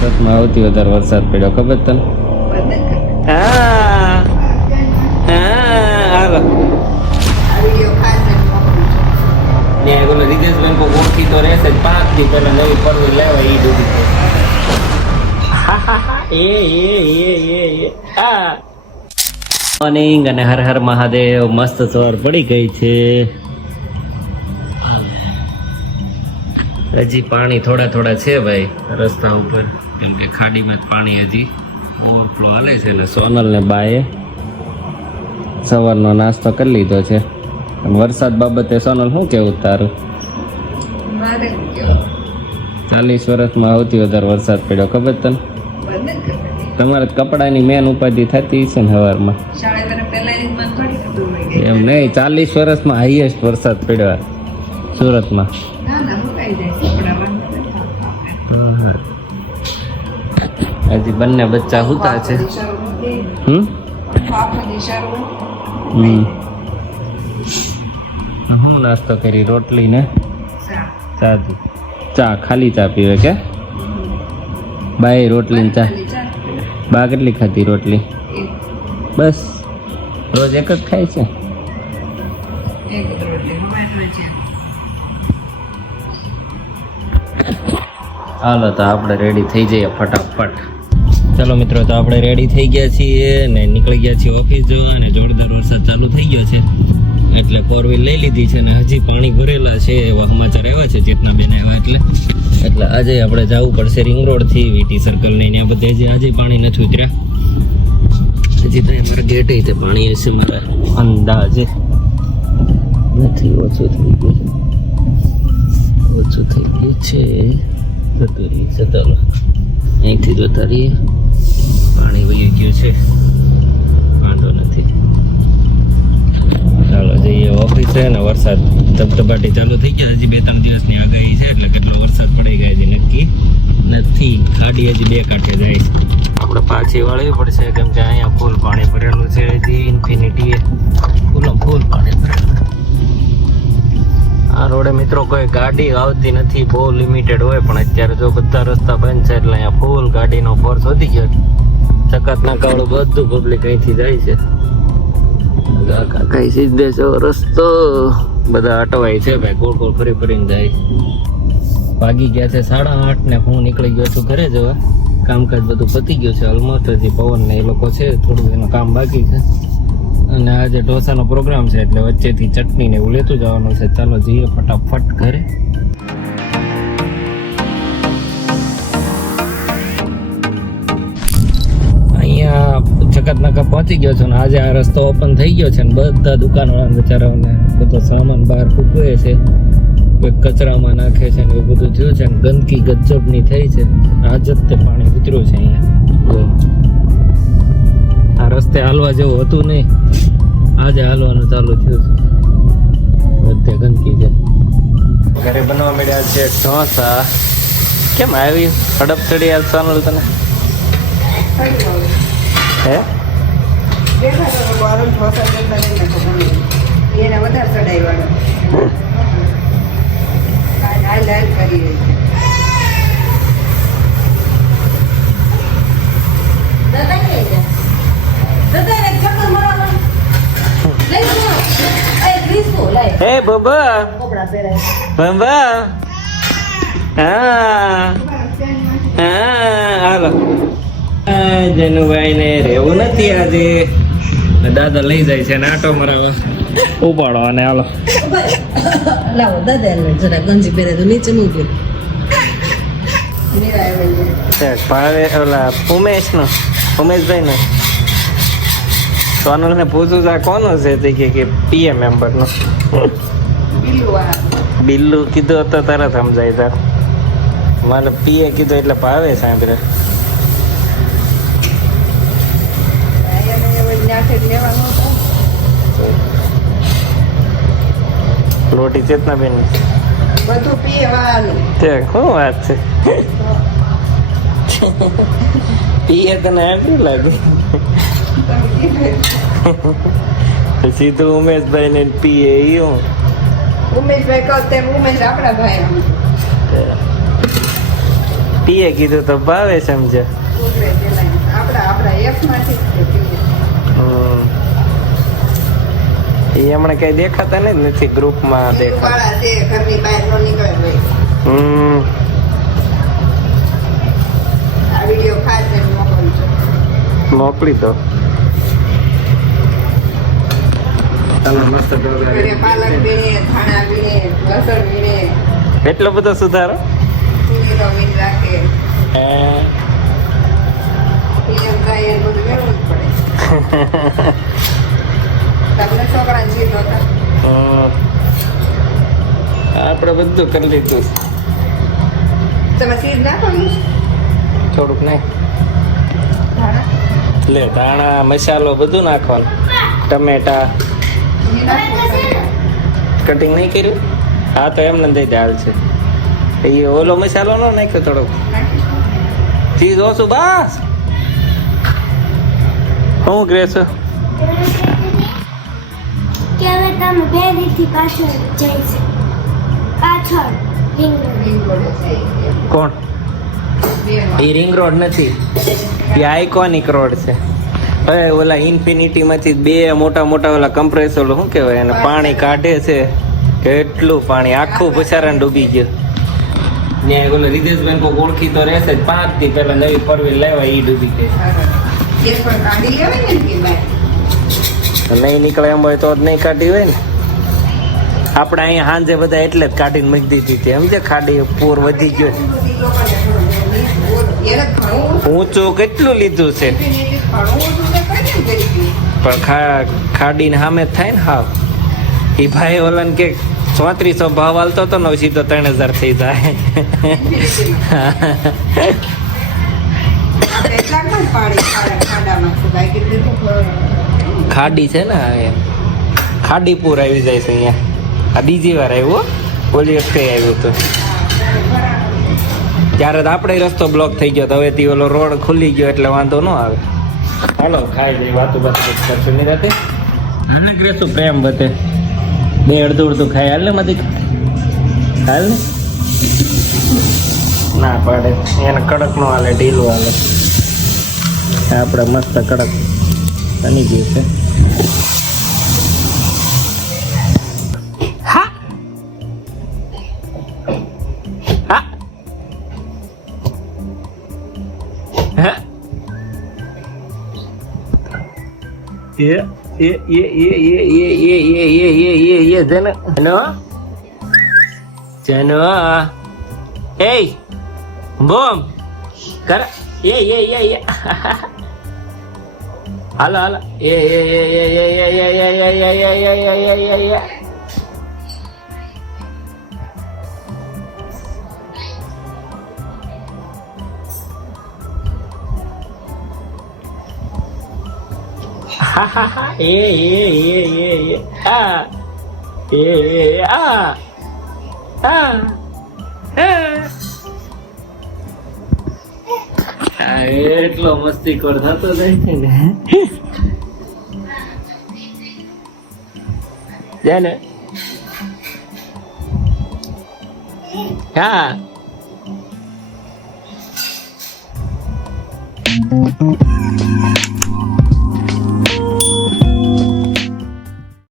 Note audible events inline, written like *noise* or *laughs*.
સુરતમાં આવતી વધારે વરસાદ પડ્યો ખબર તને? રિતેશબેન કો ઓળખી તો રહેશે જ. પાંચ દી પહેલા નવી પરવી લેવા ઈ દૂધી એ એ એ એ એ. હા. મોર્નિંગ અને હર હર મહાદેવ મસ્ત સવાર પડી ગઈ છે. હજી પાણી થોડા થોડા છે ભાઈ રસ્તા ઉપર. કેમ કે ખાડીમાં પાણી હજી ઓવરફ્લો હાલે છે એટલે સોનલ ને બાએ સવારનો નાસ્તો કરી લીધો છે. વરસાદ બાબતે સોનલ શું કેવું તારું? ચાલીસ વર્ષમાં સૌથી વધારે વરસાદ પડ્યો ખબર તને? તમારે કપડાની મેન ઉપાધિ થતી છે ને સવારમાં? એમ નહીં ચાલીસ વર્ષમાં હાઈએસ્ટ વરસાદ પડ્યો સુરતમાં. હજી બંને બચ્ચા હુતા છે. હમ? હું નાસ્તો કરી, રોટલી ને ચા ચા, ખાલી ચા પીવે કે? બાય રોટલી ચા. બા કેટલી ખાધી રોટલી? બસ, રોજ એક જ ખાય છે. હાલો તો આપણે રેડી થઈ જઈએ ફટાફટ. ચાલો મિત્રો, તો આપણે રેડી થઈ ગયા છીએ ને નીકળી ગયા છીએ ઓફિસ જવા અને જોરદાર વરસાદ ચાલુ થઈ ગયો છે. એટલે ફોર વ્હીલ લઈ લીધી છે ને હજી પાણી ભરેલા છે એવા સમાચાર એવા છે ચેતના બેન આવ્યા એટલે. એટલે આજે આપણે જવું પડશે રિંગ રોડથી વીટી સર્કલ ને ત્યાં બધે હજી આજે પાણી નથી ઉતર્યા. હજી તો અમારા ગેટ તે પાણી હશે મારા અંદાજે. નથી, ઓછું થઈ ગયું ઓછું થઈ ગયું છે. છે ચાલો. અહીંથી જોતા રહીએ. પાણી વહી ગયું છે. વાંધો નથી. ચાલો, જઈએ ઓફિસે ને વરસાદ ધબધબાટી ચાલુ થઈ ગયા. હજી બે ત્રણ દિવસની આગાહી છે, એટલે કેટલો વરસાદ પડી ગયો હજી નક્કી નથી. ખાડી હજી બે કાંઠે જાય છે. આપણે પાછી વાળવી પડશે, કેમ કે અહીંયા ફૂલ પાણી ભરેલું છે હજી. ઇન્ફિનિટી ફૂલો ફૂલ પાણી ભરેલું આ રોડે મિત્રો કોઈ ગાડી આવતી નથી બહુ લિમિટેડ હોય પણ અત્યારે જો બધા રસ્તા બંધ છે એટલે અહીંયા ફૂલ ગાડીનો ફોર્સ વધી ગયો છે. ચકાત નાકાવાળું બધું પબ્લિક અહીંથી જાય છે. કઈ સીધે છો રસ્તો. બધા અટવાય છે ભાઈ ગોળ ગોળ ફરી ફરીને જાય ભાગી ગયા છે સાડા આઠ ને હું નીકળી ગયો છું ઘરે જવા. કામકાજ બધું પતી ગયું છે ઓલમોસ્ટ હજી પવન ને એ લોકો છે થોડું એનું કામ બાકી છે. અને આજે ઢોસાનો પ્રોગ્રામ છે એટલે વચ્ચેથી ચટણી ને એવું લેતું જવાનું છે. ચાલો જઈએ ફટાફટ ઘરે. અહીંયા ચકત પહોંચી ગયો છું ને આજે આ રસ્તો ઓપન થઈ ગયો છે ને બધા દુકાનવાળા બિચારાઓને બધો સામાન બહાર ફૂકવે છે. કોઈ કચરામાં નાખે છે ને એવું બધું થયું છે ને ગંદકી ગજબની થઈ છે. આજે તે પાણી ઉતર્યું છે અહીંયા. આ રસ્તે હાલવા જેવું હતું નહીં. આજે હાલવાનું ચાલુ થયું છે. બધે ગંદકી છે. ઘરે બનવા મળ્યા છે ઢોસા. કેમ આવી? હડપ ચડી આ ચાલુ તને. હે? હે બબા. બબા. હા. હા હાલો. આ જનુભાઈ ને રહેવું નથી આજે. દાદા લઈ જાય છે ને આટો મરાવે. ઉપાડો અને હાલો. લાવો દાદા જરા ગંજી પહેરે તો નીચે મૂકી ભાવે ઓલા ઉમેશ નો ઉમેશભાઈ નો સોનલ ને પૂછું આ કોનો છે તે કે કે પીએ મેમ્બર નો. બિલ્લુ કીધું તો તરત સમજાય તા મને પીએ કીધું એટલે ભાવે સાંભળે. લોટી ચેતના બેન. બધું શું વાત છે? પીએ તને આટલું લાગે. સીધું ઉમેશભાઈ ને પીએ એ ઉમેશભાઈ કહો તેમ ઉમેશ આપણા ભાઈ. ટીએ કીધું તો ભાવે સમજે આપણા માંથી. એ. હમણાં કઈ દેખાતા ને નથી ગ્રુપમાં દેખાતા. છે ઘરની બહાર ન નીકળે ભાઈ હમ. આ વીડિયો ખાસ મોકલી દો. ચાલો મસ્ત પાલક વીણે ધાણા વીણે લસણ વીણે. એટલો બધો સુધારો? આપડે બધું કરી લીધું. તમે સીધ થોડુંક નહીં. લે ધાણા મસાલો બધું નાખવાનું. ટમેટા કટિંગ નહીં કર્યું? હા તો એમ નથી દાલ છે. એ ઓલો મસાલો નો નાખ્યો થોડોક. ચીઝ ઓછું બસ. હું ગ્રેસ કોણ? એ રિંગ રોડ નથી. એ આઇકોનિક રોડ છે. હવે ઓલા ઇન્ફિનિટી માંથી બે મોટા મોટા ઓલા કમ્પ્રેસર શું કહેવાય, એને પાણી કાઢે છે. કેટલું પાણી, આખું પછારા ડૂબી ગયું. ને ઓલો બેન કોક ઓળખી તો રહેશે જ. પાંચથી પેલા નવી પરવી લેવા એ ડૂબી ગઈ. નહીં નીકળે એમ હોય તો જ નહીં કાઢી હોય ને. આપણે અહીંયા સાંજે બધા એટલે જ કાઢીને મૂકી દીધી હતી. સમજે? ખાડી પૂર વધી ગયો છે. ઈ લોકોને થોડું એને ઘણું ઊંચું કેટલું લીધું છે? તો? પણ ખા ખાડીને સામે થાય ને હાવ. એ ભાઈ ઓલાને કે ચોત્રીસો ભાવ હાલતો હતો ને સીધો ત્રણ હજાર થઈ જાય. ખાડા- છે ને ખાડીપુર આવી જાય છે અહીંયા. આ બીજી વાર આવ્યું હો. ઓલી વખતે આવ્યું હતું. ત્યારે તો આપણે રસ્તો બ્લોક થઈ ગયો તો હવેથી ઓલો રોડ ખુલી ગયો એટલે વાંધો ન આવે. હાલો ખાઈ જઈ વાતું બાતું કરશું. નહીં રાતે? હાલે ગ્રેસું પ્રેમ બધે. બે અડધું અડધું ખાય. હાલ ને મધી હાલ ને? ના પાડે. એને કડક નો હાલે ઢીલું હાલે. આપણે મસ્ત કડક બની ગયું છે. હા એ એ એ એ એ એ એ એ એ એ એ એ જન જનો એ boom. કર એ એ એ એ હાલો હાલો એ એ એ એ એ એ એ એ એ એ એ એ એ *laughs* એ એ એ એ એ એ એ આ એ એ આ આ એટલો મસ્તી કર થતો જાય છે ને. હા.